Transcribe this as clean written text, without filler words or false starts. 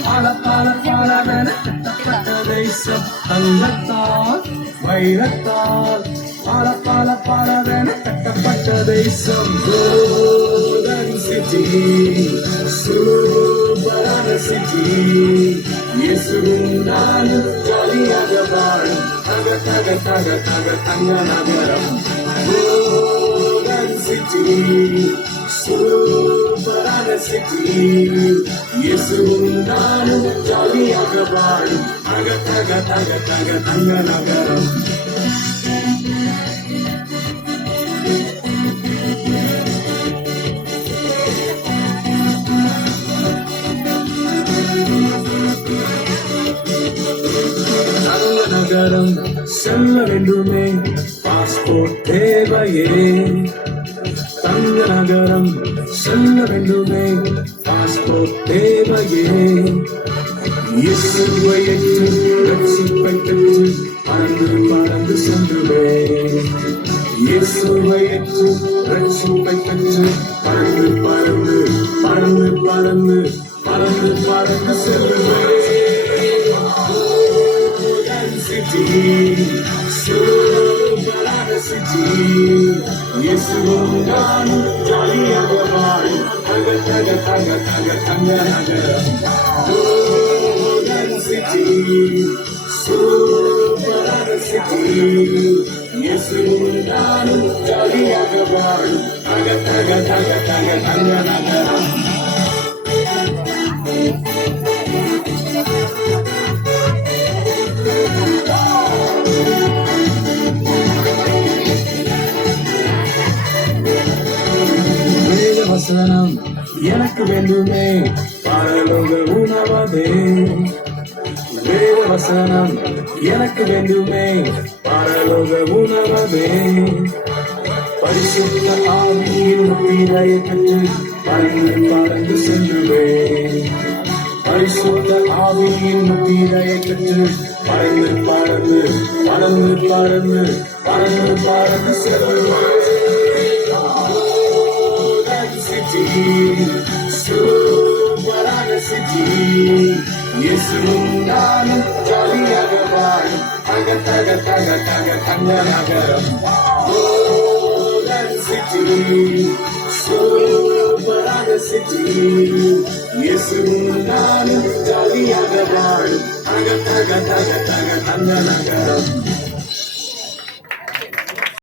point கட்டப்பட்ட தேசம் தங்கத்தால் வைரத்தால் பாலவென கட்டப்பட்ட தேசம் கோல்டன் சிட்டி சூப்பரான சிட்டி இயேசுவின் நானும் ஜாலியாக வாழும் தங்க நகரம் கோல்டன் சிட்டி சூப்பரான சிட்டி இயேசுவின் நானும் ஜாலியாக வாழும் தங்க நகரம் நகரம் செல்ல வேண்டுமே பாஸ்போர்ட் தேவையே தங்க நகரம் செல்ல வேண்டுமே பாஸ்போர்ட் தேவையே இயேசுவை ஏற்று ரட்சிப்பை பெற்று பறந்து சென்றுவே இயேசுவை ஏற்று ரட்சிப்பை பெற்று பறந்து செல்லுவே சூப்பரான சிட்டி இயேசுவும் நானும் ஜாலியாக வாழும் தங்க நகரம் கோல்டன் சிட்டி சூப்பரான சிட்டி இயேசுவும் நானும் ஜாலியாக வாழும் தங்க நகரம் வசனம் எனக்கு வேண்டுமே பரலோக உணவதே வேத வசனம் எனக்கு வேண்டுமே பரலோக உணவதே பரிசுத்த ஆவியின் முத்திரையை பெற்று பறந்து செல்லுவே பரிசுத்த ஆவியின் முத்திரையை பெற்று பறந்து செல்லுவே சூப்பரான சிட்டி இயேசுவும் நானும் ஜாலியாக வாழும் தங்க நகரம் கோல்டன் சிட்டி சூப்பரான சிட்டி இயேசுவும் நானும் ஜாலியாக வாழும் தங்க நகரம்